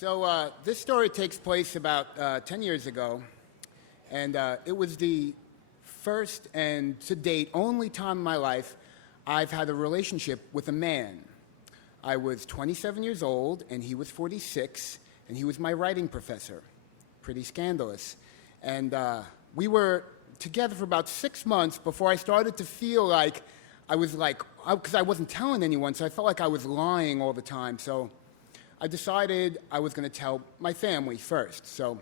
This story takes place about 10 years ago, and it was the first and to date only time in my life I've had a relationship with a man. I was 27 years old, and he was 46, and he was my writing professor. Pretty scandalous. And we were together for about 6 months before I started to feel like because I wasn't telling anyone, so I felt like I was lying all the time. So I decided I was going to tell my family first. So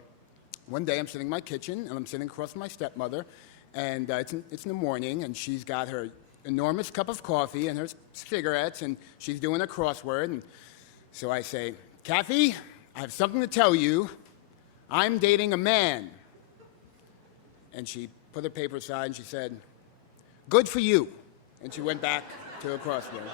one day I'm sitting in my kitchen, and I'm sitting across from my stepmother, and it's in the morning, and she's got her enormous cup of coffee and her cigarettes, and she's doing a crossword. And so I say, "Kathy, I have something to tell you. I'm dating a man." And she put her paper aside, and she said, "Good for you." And she went back to her crossword.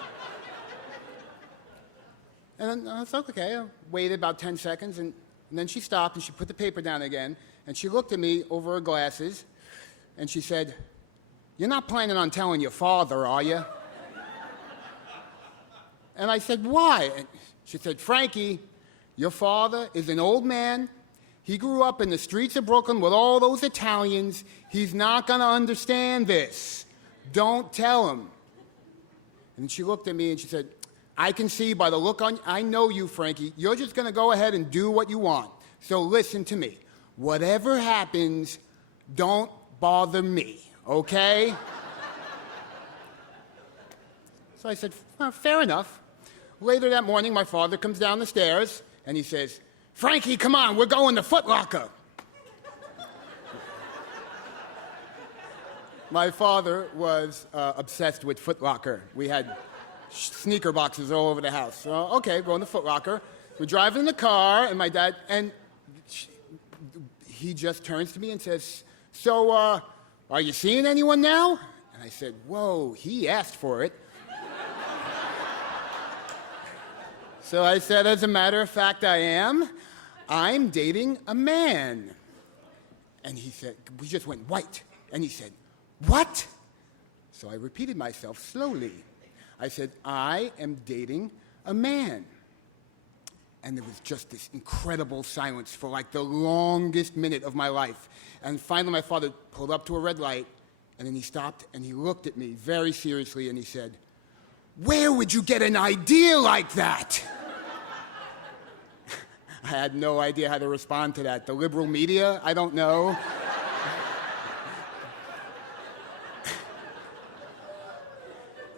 And then I thought, okay, I waited about 10 seconds, and then she stopped, and she put the paper down again, and she looked at me over her glasses, and she said, "You're not planning on telling your father, are you?" And I said, "Why?" And she said, "Frankie, your father is an old man. He grew up in the streets of Brooklyn with all those Italians. He's not going to understand this. Don't tell him." And she looked at me and she said, "I can see by the look on, I know you, Frankie. You're just going to go ahead and do what you want. So listen to me. Whatever happens, don't bother me, okay?" So I said, "Fair enough." Later that morning, my father comes down the stairs and he says, "Frankie, come on, we're going to Foot Locker." My father was obsessed with Foot Locker. We had sneaker boxes all over the house. So, okay, going to Foot Locker. We're driving in the car, and my dad, he just turns to me and says, "So, are you seeing anyone now?" And I said, "Whoa, he asked for it." So I said, "As a matter of fact, I am. I'm dating a man." And he said, we just went white. And he said, "What?" So I repeated myself slowly. I said, "I am dating a man." And there was just this incredible silence for like the longest minute of my life. And finally my father pulled up to a red light, and then he stopped and he looked at me very seriously and he said, "Where would you get an idea like that?" I had no idea how to respond to that. The liberal media? I don't know.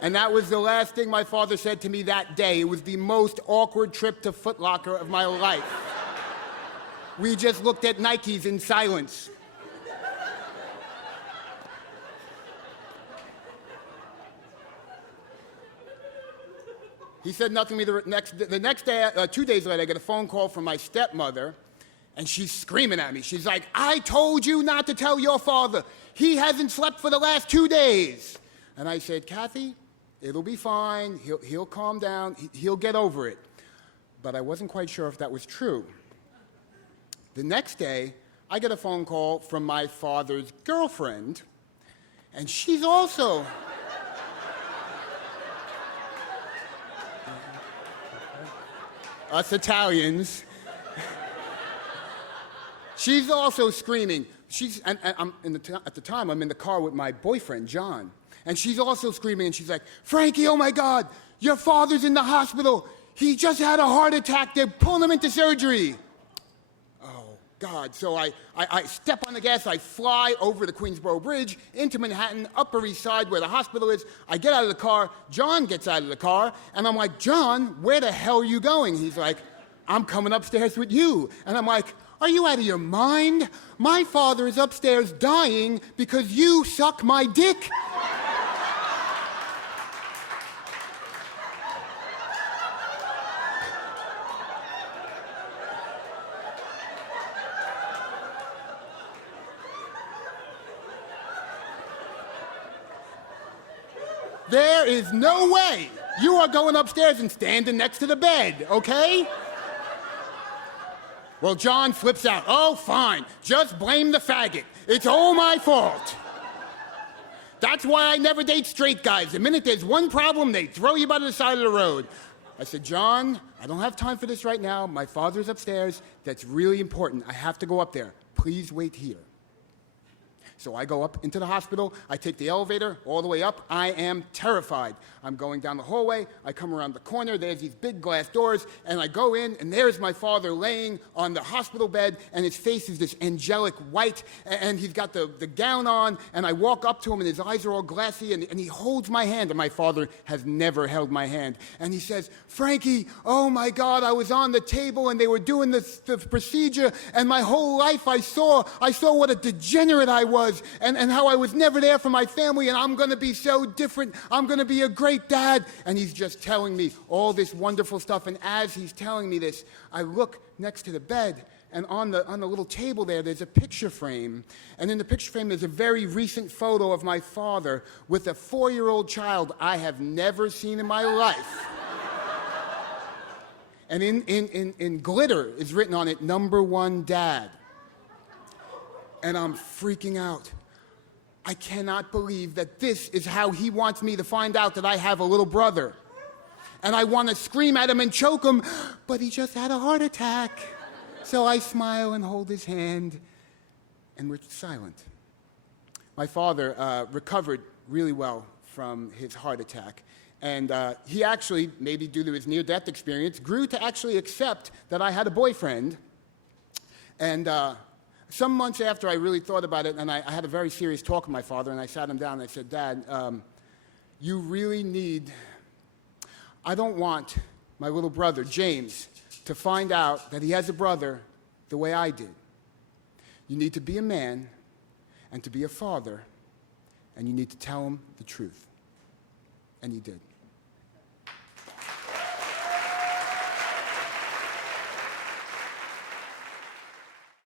And that was the last thing my father said to me that day. It was the most awkward trip to Foot Locker of my life. We just looked at Nikes in silence. He said nothing to me the next day. 2 days later, I get a phone call from my stepmother, and she's screaming at me. She's like, "I told you not to tell your father. He hasn't slept for the last 2 days." And I said, "Kathy, it'll be fine. He'll calm down. He'll get over it." But I wasn't quite sure if that was true. The next day, I get a phone call from my father's girlfriend, and she's also... Us Italians. She's also screaming. At the time, I'm in the car with my boyfriend, John. And she's also screaming, and she's like, "Frankie, oh my God, your father's in the hospital. He just had a heart attack. They're pulling him into surgery." Oh, God. So I step on the gas. I fly over the Queensboro Bridge into Manhattan, Upper East Side, where the hospital is. I get out of the car. John gets out of the car. And I'm like, "John, where the hell are you going?" He's like, "I'm coming upstairs with you." And I'm like, "Are you out of your mind? My father is upstairs dying because you suck my dick." There is no way you are going upstairs and standing next to the bed, okay? Well, John flips out. "Oh, fine. Just blame the faggot. It's all my fault. That's why I never date straight guys. The minute there's one problem, they throw you by the side of the road." I said, John, I don't have time for this right now. My father's upstairs. That's really important. I have to go up there. Please wait here. So I go up into the hospital. I take the elevator all the way up. I am terrified. I'm going down the hallway. I come around the corner. There's these big glass doors. And I go in, and there's my father laying on the hospital bed, and his face is this angelic white, and he's got the gown on. And I walk up to him, and his eyes are all glassy, and he holds my hand. And my father has never held my hand. And he says, Frankie, oh, my God, I was on the table, and they were doing the procedure, and my whole life I saw what a degenerate I was. And how I was never there for my family, and I'm going to be so different. I'm going to be a great dad. And he's just telling me all this wonderful stuff. And as he's telling me this, I look next to the bed, and on the little table there's a picture frame. And in the picture frame, there's a very recent photo of my father with a 4-year-old child I have never seen in my life. And in glitter is written on it, #1 dad. And I'm freaking out. I cannot believe that this is how he wants me to find out that I have a little brother. And I want to scream at him and choke him, but he just had a heart attack. So I smile and hold his hand, and we're silent. My father recovered really well from his heart attack. And he actually, maybe due to his near-death experience, grew to actually accept that I had a boyfriend. And some months after I really thought about it, and I had a very serious talk with my father, and I sat him down and I said, Dad, you really need, I don't want my little brother, James, to find out that he has a brother the way I did. You need to be a man and to be a father, and you need to tell him the truth. And he did.